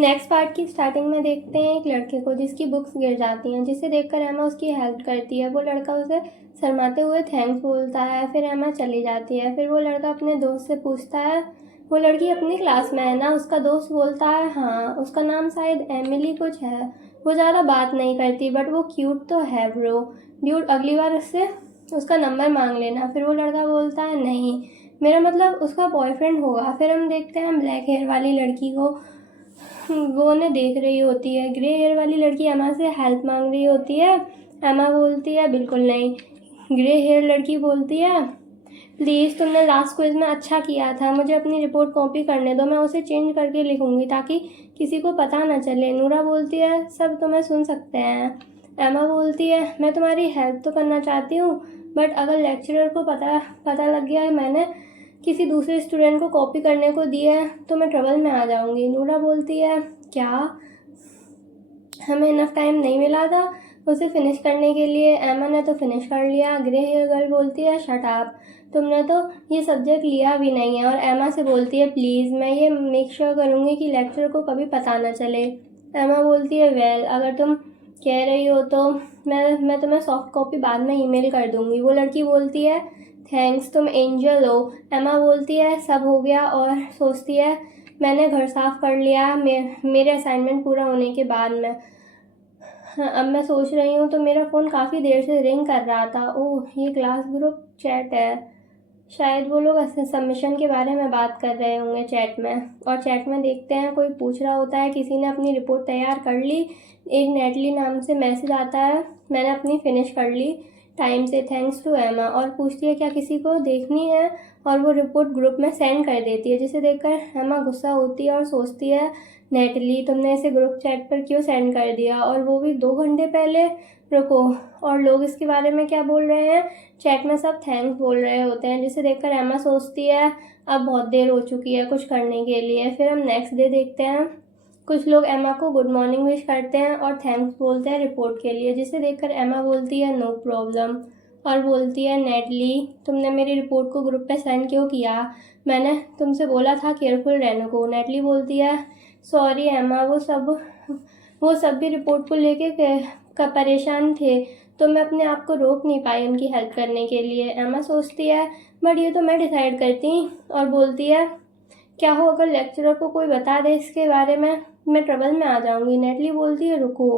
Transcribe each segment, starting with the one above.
Next part की starting में देखते हैं एक लड़के को जिसकी बुक्स गिर जाती हैं, जिसे देखकर एमा उसकी हेल्प करती है। वो लड़का उसे शर्माते हुए थैंक्स बोलता है, फिर एमा चली जाती है। फिर वो लड़का अपने दोस्त से पूछता है, वो लड़की अपनी क्लास में है ना? उसका दोस्त बोलता है हाँ, उसका नाम शायद एमिली कुछ है। वो ज़्यादा बात नहीं करती बट वो क्यूट तो है ब्रो। ड्यूड अगली बार उससे उसका नंबर मांग लेना। फिर वो लड़का बोलता है नहीं, मेरा मतलब उसका बॉयफ्रेंड होगा। फिर हम देखते हैं ब्लैक हेयर वाली लड़की को, वो उन्हें देख रही होती है। ग्रे हेयर वाली लड़की एमा से हेल्प मांग रही होती है। एमा बोलती है बिल्कुल नहीं। ग्रे हेयर लड़की बोलती है प्लीज़, तुमने लास्ट क्विज में अच्छा किया था, मुझे अपनी रिपोर्ट कॉपी करने दो, मैं उसे चेंज करके लिखूंगी ताकि किसी को पता ना चले। नूरा बोलती है सब तुम्हें सुन सकते हैं। एमा बोलती है मैं तुम्हारी हेल्प तो करना चाहती हूँ बट अगर लेक्चरर को पता लग गया है मैंने किसी दूसरे स्टूडेंट को कॉपी करने को दी है तो मैं ट्रबल में आ जाऊंगी। नूरा बोलती है क्या हमें इनफ टाइम नहीं मिला था उसे फिनिश करने के लिए? एमा ने तो फिनिश कर लिया। ग्रे हेयर गर्ल बोलती है शट अप, तुमने तो ये सब्जेक्ट लिया भी नहीं है। और एमा से बोलती है प्लीज़, मैं ये मेक श्योर करूँगी कि लेक्चर को कभी पता ना चले। एमा बोलती है वेल, अगर तुम कह रही हो तो मैं तुम्हें सॉफ्ट कॉपी बाद में ईमेल कर दूँगी। वो लड़की बोलती है थैंक्स, तुम एंजल हो। एमा बोलती है सब हो गया और सोचती है मैंने घर साफ कर लिया मेरे असाइनमेंट पूरा होने के बाद में। हाँ, अब मैं सोच रही हूँ तो मेरा फ़ोन काफ़ी देर से रिंग कर रहा था। ओह, ये क्लास ग्रुप चैट है, शायद वो लोग सबमिशन के बारे में बात कर रहे होंगे चैट में। और चैट में देखते हैं कोई पूछ रहा होता है किसी ने अपनी रिपोर्ट तैयार कर ली। एक नेटली नाम से मैसेज आता है मैंने अपनी फिनिश कर ली टाइम से, थैंक्स टू एमा। और पूछती है क्या किसी को देखनी है, और वो रिपोर्ट ग्रुप में सेंड कर देती है, जिसे देखकर एमा गुस्सा होती है और सोचती है नेटली तुमने इसे ग्रुप चैट पर क्यों सेंड कर दिया, और वो भी 2 घंटे पहले। रुको, और लोग इसके बारे में क्या बोल रहे हैं? चैट में सब थैंक्स बोल रहे होते हैं, जिसे देखकर एमा सोचती है अब बहुत देर हो चुकी है कुछ करने के लिए। फिर हम नेक्स्ट डे देखते हैं कुछ लोग एमा को गुड मॉर्निंग विश करते हैं और थैंक्स बोलते हैं रिपोर्ट के लिए, जिसे देखकर एमा बोलती है नो प्रॉब्लम। और बोलती है नेटली तुमने मेरी रिपोर्ट को ग्रुप पे सेंड क्यों किया, मैंने तुमसे बोला था केयरफुल रहने को। नेटली बोलती है सॉरी एमा, वो सब भी रिपोर्ट को लेके परेशान थे तो मैं अपने आप को रोक नहीं पाई उनकी हेल्प करने के लिए। एमा सोचती है बट ये तो मैं डिसाइड करती, और बोलती है क्या हो अगर लेक्चरर को कोई बता दे इसके बारे में, मैं ट्रबल में आ जाऊंगी। नेटली बोलती है रुको,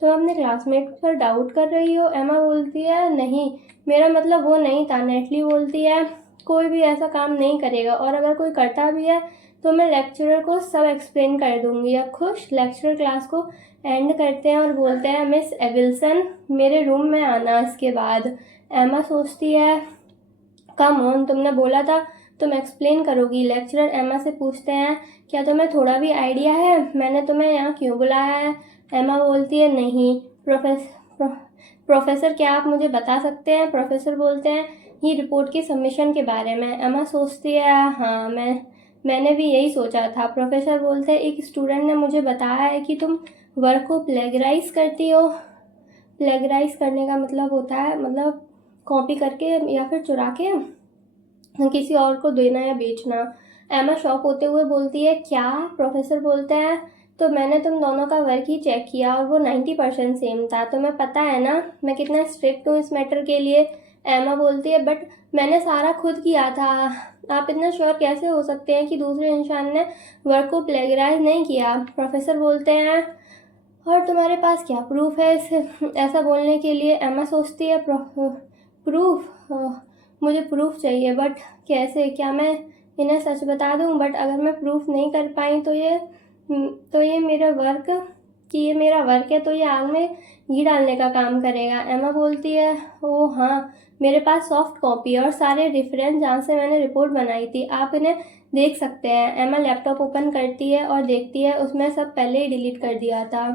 तुम अपने क्लासमेट पर डाउट कर रही हो? एमा बोलती है नहीं, मेरा मतलब वो नहीं था। नेटली बोलती है कोई भी ऐसा काम नहीं करेगा, और अगर कोई करता भी है तो मैं लेक्चरर को सब एक्सप्लेन कर दूंगी। अब खुश लेक्चरर क्लास को एंड करते हैं और बोलते हैं मिस एविल्सन मेरे रूम में आना इसके बाद। एमा सोचती है कम ऑन, तुमने बोला था तुम एक्सप्लेन करोगी। लेक्चरर एमा से पूछते हैं क्या तुम्हें थोड़ा भी आइडिया है मैंने तुम्हें यहाँ क्यों बुलाया है? एमा बोलती है नहीं प्रोफेसर क्या आप मुझे बता सकते हैं? प्रोफेसर बोलते हैं ये रिपोर्ट की सबमिशन के बारे में। एमा सोचती है हाँ, मैंने भी यही सोचा था। प्रोफेसर बोलते हैं एक स्टूडेंट ने मुझे बताया है कि तुम वर्क को प्लेगराइज करती हो। प्लेगराइज करने का मतलब होता है मतलब कॉपी करके या फिर चुरा के किसी और को देना या बेचना। एमा शॉक होते हुए बोलती है क्या? प्रोफेसर बोलते हैं तो मैंने तुम दोनों का वर्क ही चेक किया और वो 90% सेम था, तुम्हें पता है ना मैं कितना स्ट्रिक्ट हूँ इस मैटर के लिए। एमा बोलती है बट मैंने सारा खुद किया था, आप इतना श्योर कैसे हो सकते हैं कि दूसरे इंसान ने वर्क को प्लेगराइज नहीं किया? प्रोफेसर बोलते हैं और तुम्हारे पास क्या प्रूफ है ऐसा बोलने के लिए? एमा सोचती है प्रूफ, मुझे प्रूफ चाहिए बट कैसे, क्या मैं इन्हें सच बता दूं? बट अगर मैं प्रूफ नहीं कर पाई तो ये मेरा वर्क है तो ये आग में घी डालने का काम करेगा। एमा बोलती है ओ हाँ, मेरे पास सॉफ्ट कॉपी और सारे रेफरेंस जहाँ से मैंने रिपोर्ट बनाई थी, आप इन्हें देख सकते हैं। एमा लैपटॉप ओपन करती है और देखती है उसमें सब पहले ही डिलीट कर दिया था,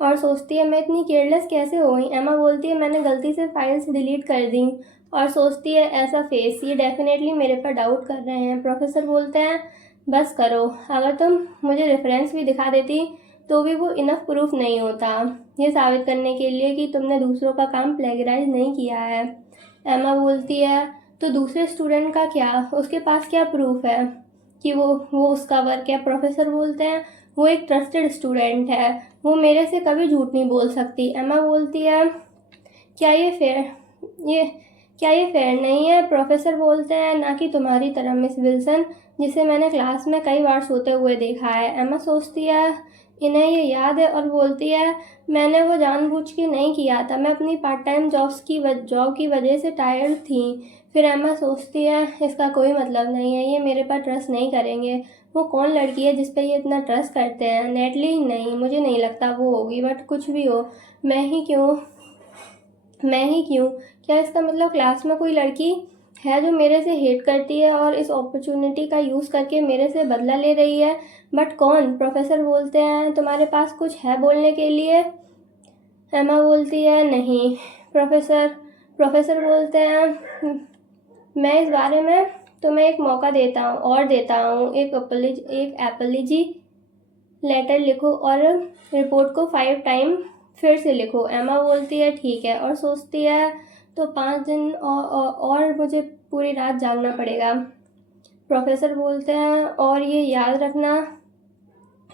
और सोचती है मैं इतनी केयरलेस कैसे हो गई। एमा बोलती है मैंने गलती से फाइल्स डिलीट कर दी, और सोचती है ऐसा फेस, ये डेफिनेटली मेरे पर डाउट कर रहे हैं। प्रोफेसर बोलते हैं बस करो, अगर तुम मुझे रेफरेंस भी दिखा देती तो भी वो इनफ प्रूफ नहीं होता ये साबित करने के लिए कि तुमने दूसरों का काम प्लेगराइज नहीं किया है। एमा बोलती है तो दूसरे स्टूडेंट का क्या, उसके पास क्या प्रूफ है? कि वो उसका वर्क है। प्रोफेसर बोलते हैं वो एक ट्रस्टेड स्टूडेंट है, वो मेरे से कभी झूठ नहीं बोल सकती। एमा बोलती है क्या ये फेयर नहीं है? प्रोफेसर बोलते हैं ना कि तुम्हारी तरह मिस विल्सन, जिसे मैंने क्लास में कई बार सोते हुए देखा है। एमा सोचती है इन्हें ये याद है और बोलती है मैंने वो जानबूझ के नहीं किया था, मैं अपनी पार्ट टाइम जॉब की वजह से टायर्ड थी। फिर एमा सोचती है इसका कोई मतलब नहीं है, ये मेरे पर ट्रस्ट नहीं करेंगे। वो कौन लड़की है जिस पे ये इतना ट्रस्ट करते हैं? नेटली नहीं, मुझे नहीं लगता वो होगी, बट कुछ भी हो मैं ही क्यों? क्या इसका मतलब क्लास में कोई लड़की है जो मेरे से हेट करती है और इस अपॉर्चुनिटी का यूज़ करके मेरे से बदला ले रही है? बट कौन? प्रोफेसर बोलते हैं तुम्हारे पास कुछ है बोलने के लिए? एमा बोलती है नहीं। प्रोफेसर बोलते हैं मैं इस बारे में तुम्हें एक मौका देता हूँ, एक एपोलॉजी लेटर लिखो और रिपोर्ट को 5 टाइम फिर से लिखो। एमा बोलती है ठीक है, और सोचती है तो 5 दिन और मुझे पूरी रात जागना पड़ेगा। प्रोफेसर बोलते हैं और ये याद रखना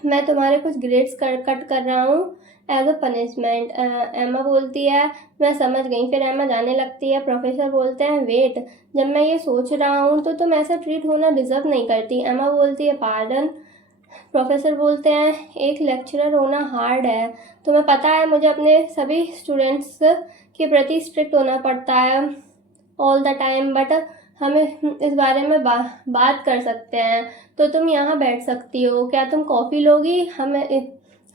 मैं तुम्हारे कुछ ग्रेड्स कट कर रहा हूँ एज अ पनिशमेंट। एमा बोलती है मैं समझ गई। फिर एमा जाने लगती है। प्रोफेसर बोलते हैं वेट, जब मैं ये सोच रहा हूँ तो तुम ऐसा ट्रीट होना डिजर्व नहीं करती। एमा बोलती है पार्डन। प्रोफेसर बोलते हैं एक लेक्चरर होना हार्ड है, तुम्हें पता है मुझे अपने सभी स्टूडेंट्स के प्रति स्ट्रिक्ट होना पड़ता है ऑल द टाइम, बट हमें इस बारे में बात कर सकते हैं, तो तुम यहाँ बैठ सकती हो, क्या तुम कॉफ़ी लोगी?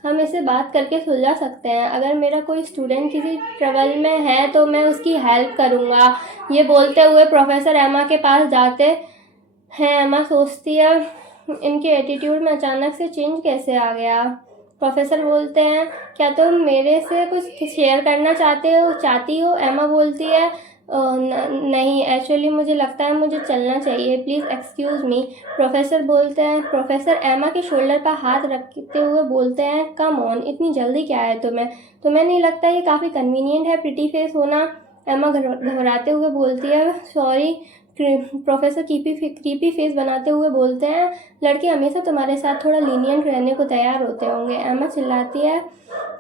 हम इसे बात करके सुलझा सकते हैं। अगर मेरा कोई स्टूडेंट किसी ट्रबल में है तो मैं उसकी हेल्प करूँगा। ये बोलते हुए प्रोफेसर एमा के पास जाते हैं। एमा सोचती है इनके एटीट्यूड में अचानक से चेंज कैसे आ गया? प्रोफेसर बोलते हैं क्या तुम मेरे से कुछ शेयर करना चाहती हो? एमा बोलती है नहीं, एक्चुअली मुझे लगता है मुझे चलना चाहिए, प्लीज़ एक्सक्यूज़ मी। प्रोफेसर एमा के शोल्डर पर हाथ रखते हुए बोलते हैं कम ऑन, इतनी जल्दी क्या है तुम्हें नहीं लगता ये काफ़ी कन्वीनियंट है प्रिटी फेस होना? एमा घबराते हुए बोलती है सॉरी। प्रोफेसर क्रीपी फेस बनाते हुए बोलते हैं लड़के हमेशा तुम्हारे साथ थोड़ा लीनियंट रहने को तैयार होते होंगे। एमा चिल्लाती है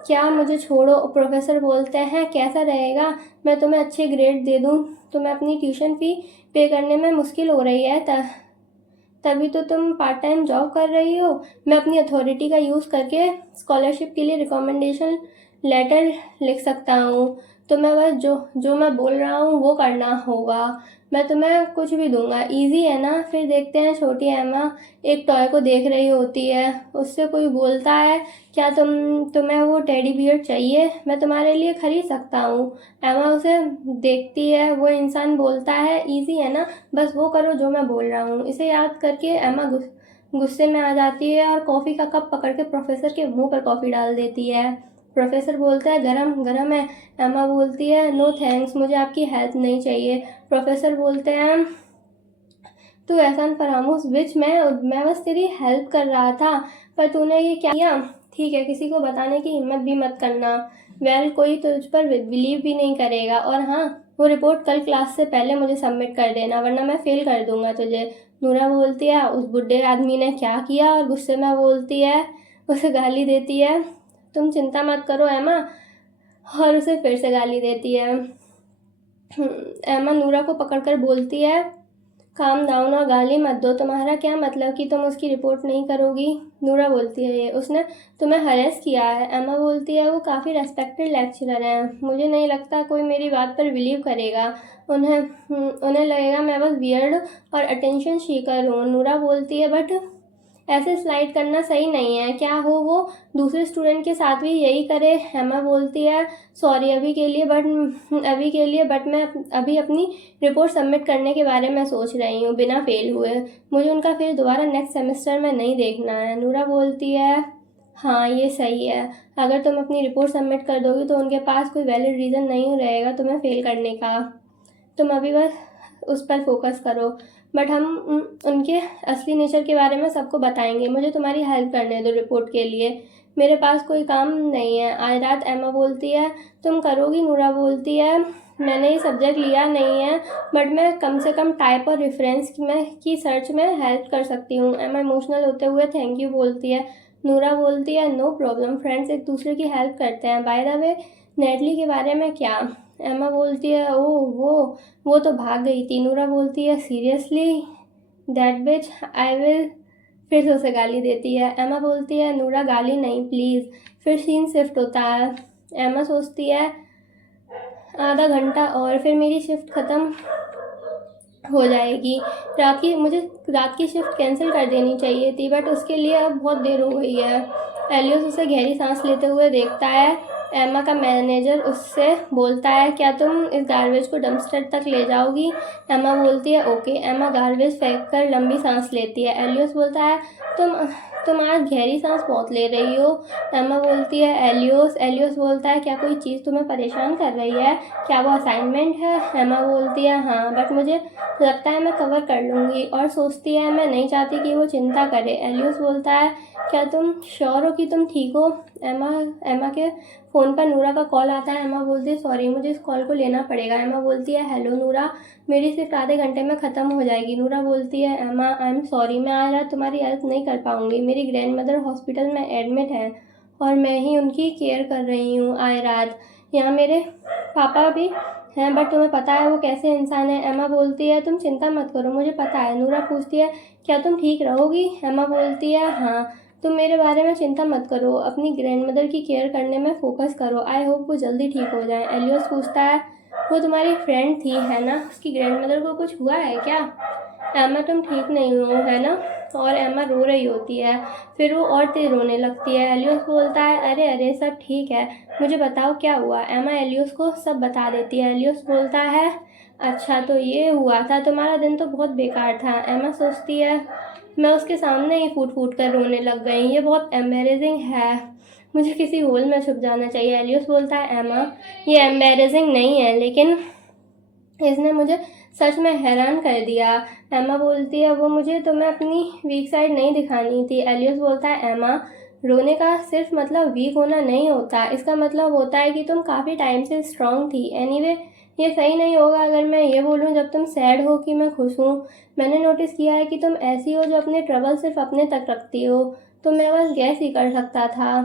क्या मुझे छोड़ो। प्रोफेसर बोलते हैं कैसा रहेगा मैं तुम्हें अच्छे ग्रेड दे दूँ? तुम्हें अपनी ट्यूशन फ़ी पे करने में मुश्किल हो रही है, तभी तो तुम पार्ट टाइम जॉब कर रही हो। मैं अपनी अथॉरिटी का यूज़ करके स्कॉलरशिप के लिए रिकमेंडेशन लेटर लिख सकता हूँ, तो मैं बस जो मैं बोल रहा हूँ वो करना होगा। मैं तुम्हें कुछ भी दूंगा, इजी है ना? फिर देखते हैं छोटी एमा एक टॉय को देख रही होती है, उससे कोई बोलता है क्या तुम्हें वो टेडी बियर चाहिए? मैं तुम्हारे लिए खरीद सकता हूँ। एमा उसे देखती है। वो इंसान बोलता है इजी है ना, बस वो करो जो मैं बोल रहा हूँ। इसे याद करके एमा गुस्से में आ जाती है और कॉफ़ी का कप पकड़ के प्रोफेसर के मुंह पर कॉफ़ी डाल देती है। प्रोफेसर बोलता है गरम गरम है। एमा बोलती है नो थैंक्स, मुझे आपकी हेल्प नहीं चाहिए। प्रोफेसर बोलते हैं तू एहसान फरामोश बिच, मैं बस तेरी हेल्प कर रहा था, पर तूने ये क्या किया? ठीक है, किसी को बताने की हिम्मत भी मत करना। वेल, कोई तुझ पर बिलीव भी नहीं करेगा। और हाँ, वो रिपोर्ट कल क्लास से पहले मुझे सबमिट कर देना, वरना मैं फेल कर दूंगा तुझे। नूरा बोलती है उस बुढ़े आदमी ने क्या किया? और गुस्से में बोलती है, उसे गाली देती है तुम चिंता मत करो एमा, और उसे फिर से गाली देती है। एमा नूरा को पकड़कर बोलती है काम डाउन और गाली मत दो, तुम्हारा क्या मतलब कि तुम उसकी रिपोर्ट नहीं करोगी? नूरा बोलती है ये उसने तुम्हें हरेस किया है। एमा बोलती है वो काफ़ी रेस्पेक्टेड लेक्चरर हैं, मुझे नहीं लगता कोई मेरी बात पर बिलीव करेगा, उन्हें लगेगा मैं बस वियर्ड और अटेंशन सीकर हूँ। नूरा बोलती है बट ऐसे स्लाइड करना सही नहीं है, क्या हो वो दूसरे स्टूडेंट के साथ भी यही करे? एमा बोलती है सॉरी अभी के लिए, बट मैं अभी अपनी रिपोर्ट सबमिट करने के बारे में सोच रही हूँ बिना फेल हुए। मुझे उनका फिर दोबारा नेक्स्ट सेमेस्टर में नहीं देखना है। नूरा बोलती है हाँ ये सही है, अगर तुम अपनी रिपोर्ट सबमिट कर दोगी तो उनके पास कोई वैलिड रीज़न नहीं रहेगा तुम्हें फेल करने का। तुम अभी बस उस पर फोकस करो, बट हम उनके असली नेचर के बारे में सबको बताएंगे। मुझे तुम्हारी हेल्प करने दो रिपोर्ट के लिए, मेरे पास कोई काम नहीं है आज रात। एमा बोलती है तुम करोगी? नूरा बोलती है मैंने ये सब्जेक्ट लिया नहीं है, बट मैं कम से कम टाइप और रेफरेंस की सर्च में हेल्प कर सकती हूँ। एमा इमोशनल होते हुए थैंक यू बोलती है। नूरा बोलती है नो प्रॉब्लम, फ्रेंड्स एक दूसरे की हेल्प करते हैं। बाय द वे नेटली के बारे में क्या? एमा बोलती है ओह वो तो भाग गई थी। नूरा बोलती है seriously that bitch I will. फिर से उसे गाली देती है। एमा बोलती है नूरा गाली नहीं प्लीज़। फिर सीन शिफ्ट होता है। एमा सोचती है आधा घंटा और फिर मेरी शिफ्ट ख़त्म हो जाएगी। मुझे रात की शिफ्ट कैंसिल कर देनी चाहिए थी, बट उसके लिए अब बहुत देर हो गई है। एलियोस उसे गहरी सांस लेते हुए देखता है। एमा का मैनेजर उससे बोलता है क्या तुम इस गार्बेज को डंपस्टर तक ले जाओगी? एमा बोलती है ओके। एमा गार्बेज फेंक कर लंबी सांस लेती है। एलियोस बोलता है तुम आज गहरी सांस बहुत ले रही हो। एमा बोलती है एलियोस बोलता है क्या कोई चीज़ तुम्हें परेशान कर रही है? क्या वो असाइनमेंट है? एमा बोलती है हाँ, बट मुझे लगता है मैं कवर कर लूँगी। और सोचती है मैं नहीं चाहती कि वो चिंता करे। एलियोस बोलता है क्या तुम श्योर हो कि तुम ठीक हो? एमा के फ़ोन पर नूरा का कॉल आता है। एमा बोलती है सॉरी मुझे इस कॉल को लेना पड़ेगा। एमा बोलती है हेलो नूरा, मेरी शिफ्ट आधे घंटे में ख़त्म हो जाएगी। नूरा बोलती है एमा आई एम सॉरी, मैं आज रात तुम्हारी हेल्प नहीं कर पाऊँगी। मेरी ग्रैंडमदर हॉस्पिटल में एडमिट है और मैं ही उनकी केयर कर रही हूँ आए रात। यहाँ मेरे पापा भी हैं, बट तुम्हें पता है वो कैसे इंसान है। एमा बोलती है तुम चिंता मत करो, मुझे पता है। नूरा पूछती है क्या तुम ठीक रहोगी? एमा बोलती है हाँ, तुम मेरे बारे में चिंता मत करो, अपनी ग्रैंडमदर की केयर करने में फोकस करो। आई होप वो जल्दी ठीक हो जाए। एलियोस पूछता है वो तुम्हारी फ्रेंड थी है ना, उसकी ग्रैंडमदर को कुछ हुआ है क्या? एमा तुम ठीक नहीं हो है ना? और एमा रो रही होती है। फिर वो और तेज रोने लगती है। एलियोस बोलता है अरे सब ठीक है, मुझे बताओ क्या हुआ। एमा एलियोस को सब बता देती है। एलियोस बोलता है अच्छा तो ये हुआ था, तुम्हारा दिन तो बहुत बेकार था। एमा सोचती है मैं उसके सामने ही फूट फूट कर रोने लग गई, ये बहुत एम्बेरेजिंग है, मुझे किसी होल में छुप जाना चाहिए। एलियोस बोलता है एमा ये एम्बेरेजिंग नहीं है, लेकिन इसने मुझे सच में हैरान कर दिया। एमा बोलती है वो मुझे तुम्हें अपनी वीक साइड नहीं दिखानी थी। एलियोस बोलता है एमा रोने का सिर्फ मतलब वीक होना नहीं होता, इसका मतलब होता है कि तुम काफ़ी टाइम से स्ट्रांग थी। एनीवे ये सही नहीं होगा अगर मैं ये बोलूँ जब तुम सैड हो कि मैं खुश हूँ। मैंने नोटिस किया है कि तुम ऐसी हो जो अपने ट्रबल सिर्फ अपने तक रखती हो, तो मैं बस गैस ही कर सकता था।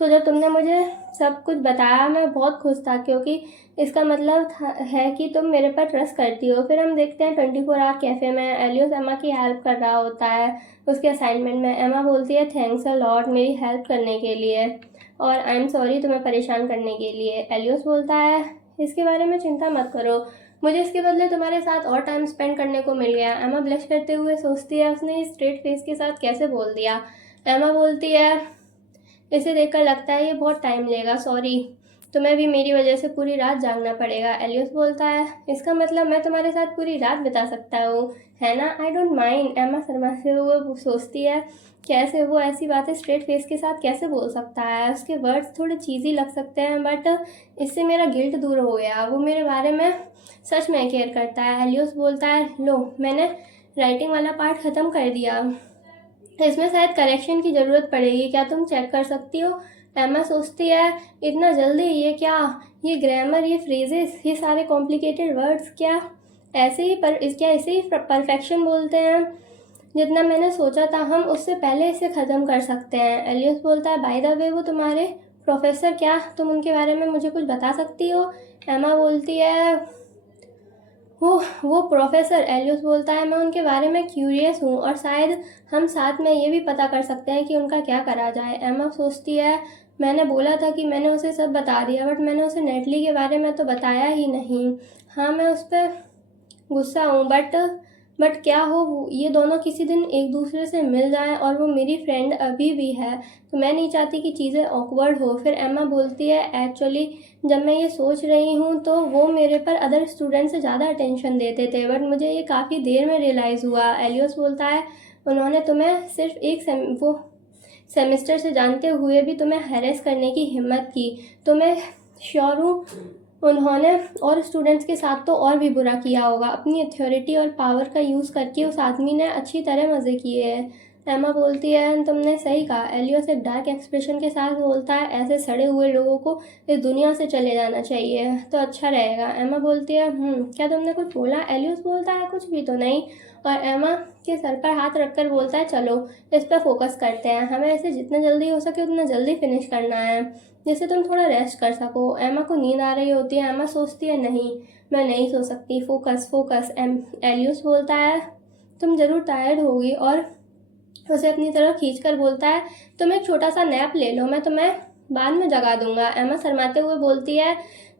सो जब तुमने मुझे सब कुछ बताया मैं बहुत खुश था, क्योंकि इसका मतलब है कि तुम मेरे पर ट्रस्ट करती हो। फिर हम देखते हैं 24 आवर कैफ़े में एलियोस एमा की हेल्प कर रहा होता है उसके असाइनमेंट में। एमा बोलती है थैंक्स अ लॉट मेरी हेल्प करने के लिए, और आई एम सॉरी तुम्हें परेशान करने के लिए। एलियोस बोलता है इसके बारे में चिंता मत करो, मुझे इसके बदले तुम्हारे साथ और टाइम स्पेंड करने को मिल गया। एमा ब्लश करते हुए सोचती है उसने इस स्ट्रेट फेस के साथ कैसे बोल दिया। एमा बोलती है इसे देखकर लगता है ये बहुत टाइम लेगा, सॉरी तुम्हें भी मेरी वजह से पूरी रात जागना पड़ेगा। एलियोस बोलता है इसका मतलब मैं तुम्हारे साथ पूरी रात बिता सकता हूँ है ना? I don't mind. एमा शर्माते हुए सोचती है कैसे वो ऐसी बातें स्ट्रेट फेस के साथ कैसे बोल सकता है। उसके वर्ड्स थोड़े चीज़ी लग सकते हैं, बट इससे मेरा गिल्ट दूर हो गया, वो मेरे बारे में सच में केयर करता है। एलियोस बोलता है लो मैंने राइटिंग वाला पार्ट ख़त्म कर दिया, इसमें शायद करेक्शन की ज़रूरत पड़ेगी, क्या तुम चेक कर सकती हो? एमा सोचती है इतना जल्दी? ये क्या, ये ग्रामर, ये फ्रेजेस, ये सारे कॉम्प्लिकेटेड वर्ड्स क्या ऐसे ही परफेक्शन बोलते हैं? जितना मैंने सोचा था हम उससे पहले इसे ख़त्म कर सकते हैं। एलियोस बोलता है बाय द वे वो तुम्हारे प्रोफेसर, क्या तुम उनके बारे में मुझे कुछ बता सकती हो? एमा बोलती है वो प्रोफेसर। एलियोस बोलता है मैं उनके बारे में क्यूरियस हूँ, और शायद हम साथ में ये भी पता कर सकते हैं कि उनका क्या करा जाए। एमा सोचती है मैंने बोला था कि मैंने उसे सब बता दिया, बट मैंने उसे नेटली के बारे में तो बताया ही नहीं। हाँ मैं उस पर गुस्सा हूँ, बट क्या हो ये दोनों किसी दिन एक दूसरे से मिल जाएं, और वो मेरी फ्रेंड अभी भी है, तो मैं नहीं चाहती कि चीज़ें ऑकवर्ड हो। फिर एमा बोलती है एक्चुअली जब मैं ये सोच रही हूँ तो वो मेरे पर अदर स्टूडेंट से ज़्यादा अटेंशन देते थे, बट मुझे ये काफ़ी देर में रियलाइज़ हुआ। एलियोस बोलता है उन्होंने तुम्हें सिर्फ वो सेमेस्टर से जानते हुए भी तुम्हें हैरेस करने की हिम्मत की, तो मैं श्योर हूँ उन्होंने और स्टूडेंट्स के साथ तो और भी बुरा किया होगा। अपनी अथॉरिटी और पावर का यूज़ करके उस आदमी ने अच्छी तरह मज़े किए हैं। एमा बोलती है तुमने सही कहा। एलियस एक डार्क एक्सप्रेशन के साथ बोलता है ऐसे सड़े हुए लोगों को इस दुनिया से चले जाना चाहिए तो अच्छा रहेगा। एमा बोलती है क्या तुमने कुछ बोला? एलियस बोलता है कुछ भी तो नहीं, और एमा के सर पर हाथ रखकर बोलता है चलो इस पर फोकस करते हैं, हमें इसे जितना जल्दी हो सके उतना जल्दी फिनिश करना है जिससे तुम थोड़ा रेस्ट कर सको। एमा को नींद आ रही होती है। एमा सोचती है नहीं मैं नहीं सो सकती, फोकस फोकस। एलियस बोलता है तुम ज़रूर टायर्ड होगी और उसे अपनी तरफ खींचकर बोलता है तुम एक छोटा सा नैप ले लो, मैं तुम्हें बाद में जगा दूंगा। एमा शर्माते हुए बोलती है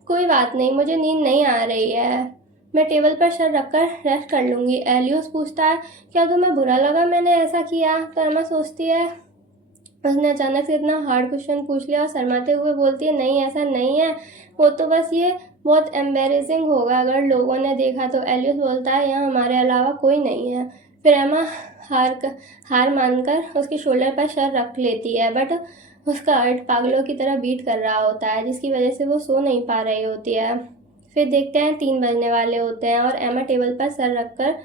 कोई बात नहीं, मुझे नींद नहीं आ रही है, मैं टेबल पर सर रखकर रेस्ट कर लूँगी। एलियस पूछता है क्या तुम्हें बुरा लगा मैंने ऐसा किया? तो एमा सोचती है उसने अचानक से इतना हार्ड क्वेश्चन पूछ लिया और शर्माते हुए बोलती है नहीं ऐसा नहीं है, वो तो बस ये बहुत एम्बेरेसिंग होगा अगर लोगों ने देखा तो। एलियस बोलता है यहाँ हमारे अलावा कोई नहीं है। फिर एमा हार मानकर उसके शोल्डर पर सर रख लेती है, बट उसका हार्ट पागलों की तरह बीट कर रहा होता है जिसकी वजह से वो सो नहीं पा रही होती है। फिर देखते हैं 3 बजने वाले होते हैं और एमा टेबल पर सर रखकर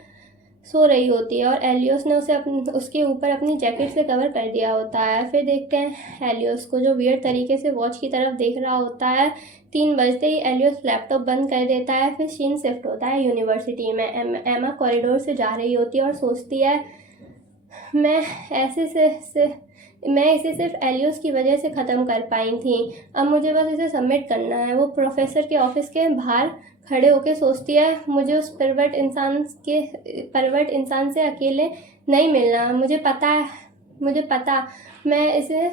सो रही होती है और एलियस ने उसे उसके ऊपर अपनी जैकेट से कवर कर दिया होता है। फिर देखते हैं एलियस को जो वियर्ड तरीके से वॉच की तरफ देख रहा होता है। 3 बजते ही एलियस लैपटॉप बंद कर देता है। फिर सीन शिफ्ट होता है यूनिवर्सिटी में। एमा कॉरिडोर से जा रही होती है और सोचती है मैं इसे सिर्फ एलियस की वजह से ख़त्म कर पाई थी, अब मुझे बस इसे सबमिट करना है। वो प्रोफेसर के ऑफिस के बाहर खड़े होकर सोचती है मुझे उस परवर्ट इंसान से अकेले नहीं मिलना। मुझे पता मैं इसे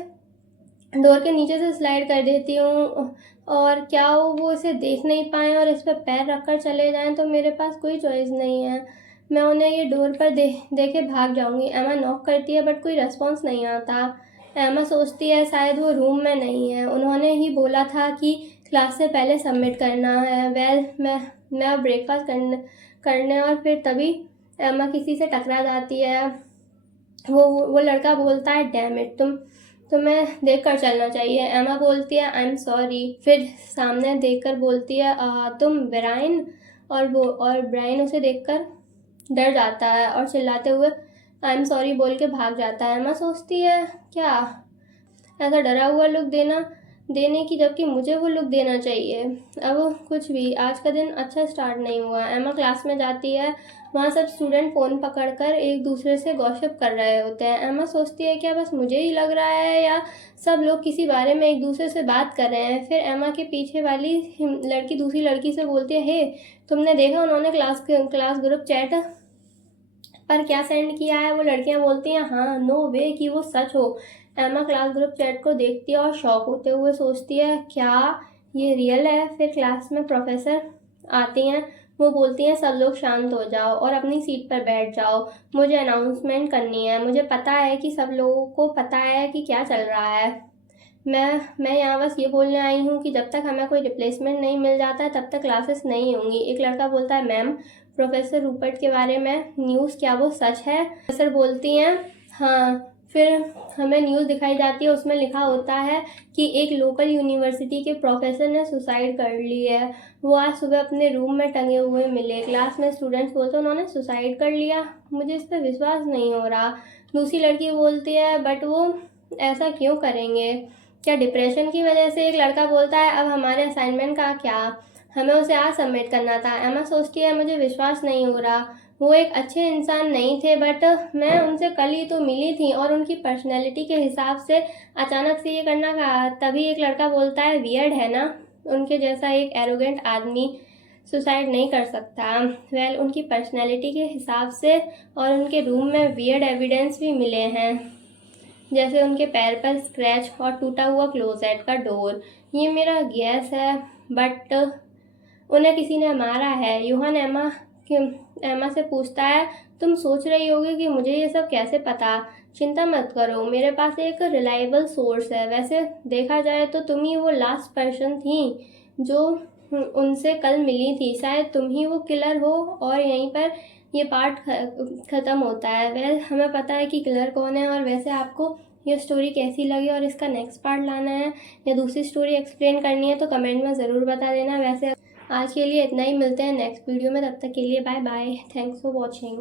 डोर के नीचे से स्लाइड कर देती हूँ और क्या वो इसे देख नहीं पाए और इस पर पैर रखकर चले जाएं तो मेरे पास कोई चॉइस नहीं है, मैं उन्हें ये डोर पर देखे भाग जाऊंगी। एमा नॉक करती है बट कोई रिस्पॉन्स नहीं आता। एमा सोचती है शायद वो रूम में नहीं है, उन्होंने ही बोला था कि क्लास से पहले सबमिट करना है। मैं ब्रेकफास्ट करने और फिर तभी एमा किसी से टकरा जाती है। वो लड़का बोलता है डैम इट, तुम्हें देख कर चलना चाहिए। एमा बोलती है आई एम सॉरी, फिर सामने देखकर बोलती है तुम ब्रायन, और ब्रायन उसे देखकर डर जाता है और चिल्लाते हुए आई एम सॉरी बोल के भाग जाता है। एमा सोचती है क्या ऐसा डरा हुआ लुक देने की, जबकि मुझे वो लुक देना चाहिए। अब कुछ भी, आज का दिन अच्छा स्टार्ट नहीं हुआ। एमा क्लास में जाती है, वहाँ सब स्टूडेंट फ़ोन पकड़कर एक दूसरे से गॉसिप कर रहे होते हैं। एमा सोचती है क्या बस मुझे ही लग रहा है या सब लोग किसी बारे में एक दूसरे से बात कर रहे हैं। फिर एमा के पीछे वाली लड़की दूसरी लड़की से बोलती है हे तुमने देखा उन्होंने क्लास ग्रुप चैट पर क्या सेंड किया है? वो लड़कियां बोलती हैं हाँ, नो वे कि वो सच हो। एमा क्लास ग्रुप चैट को देखती है और शॉक होते हुए सोचती है क्या ये रियल है? फिर क्लास में प्रोफेसर आती हैं, वो बोलती हैं सब लोग शांत हो जाओ और अपनी सीट पर बैठ जाओ, मुझे अनाउंसमेंट करनी है। मुझे पता है कि सब लोगों को पता है कि क्या चल रहा है, मैं यहाँ बस ये बोलने आई हूँ कि जब तक हमें कोई रिप्लेसमेंट नहीं मिल जाता तब तक क्लासेस नहीं होंगी। एक लड़का बोलता है मैम प्रोफेसर रूपर्ट के बारे में न्यूज़, क्या वो सच है? प्रोफेसर बोलती हैं हाँ। फिर हमें न्यूज़ दिखाई जाती है, उसमें लिखा होता है कि एक लोकल यूनिवर्सिटी के प्रोफेसर ने सुसाइड कर ली है। वो आज सुबह अपने रूम में टंगे हुए मिले। क्लास में स्टूडेंट्स बोलते उन्होंने सुसाइड कर लिया, मुझे इस पर विश्वास नहीं हो रहा। दूसरी लड़की बोलती है बट वो ऐसा क्यों करेंगे, क्या डिप्रेशन की वजह से? एक लड़का बोलता है अब हमारे असाइनमेंट का क्या, हमें उसे आज सबमिट करना था। एमा सोचती है मुझे विश्वास नहीं हो रहा, वो एक अच्छे इंसान नहीं थे बट मैं उनसे कल ही तो मिली थी और उनकी पर्सनैलिटी के हिसाब से अचानक से ये करना कहा। तभी एक लड़का बोलता है वियर्ड है ना, उनके जैसा एक एरोगेंट आदमी सुसाइड नहीं कर सकता। वेल उनकी पर्सनैलिटी के हिसाब से और उनके रूम में वियर्ड एविडेंस भी मिले हैं, जैसे उनके पैर पर स्क्रैच और टूटा हुआ क्लोजेट का डोर। ये मेरा गैस है बट उन्हें किसी ने मारा है। यूहान एमा से पूछता है तुम सोच रही होगी कि मुझे ये सब कैसे पता? चिंता मत करो, मेरे पास एक रिलायबल सोर्स है। वैसे देखा जाए तो तुम ही वो लास्ट पर्सन थी जो उनसे कल मिली थी, शायद तुम ही वो किलर हो। और यहीं पर ये पार्ट ख़त्म होता है। वैसे हमें पता है कि किलर कौन है। और वैसे आपको ये स्टोरी कैसी लगी और इसका नेक्स्ट पार्ट लाना है या दूसरी स्टोरी एक्सप्लेन करनी है तो कमेंट में ज़रूर बता देना। वैसे आज के लिए इतना ही, मिलते हैं नेक्स्ट वीडियो में, तब तक के लिए bye bye, thanks for watching.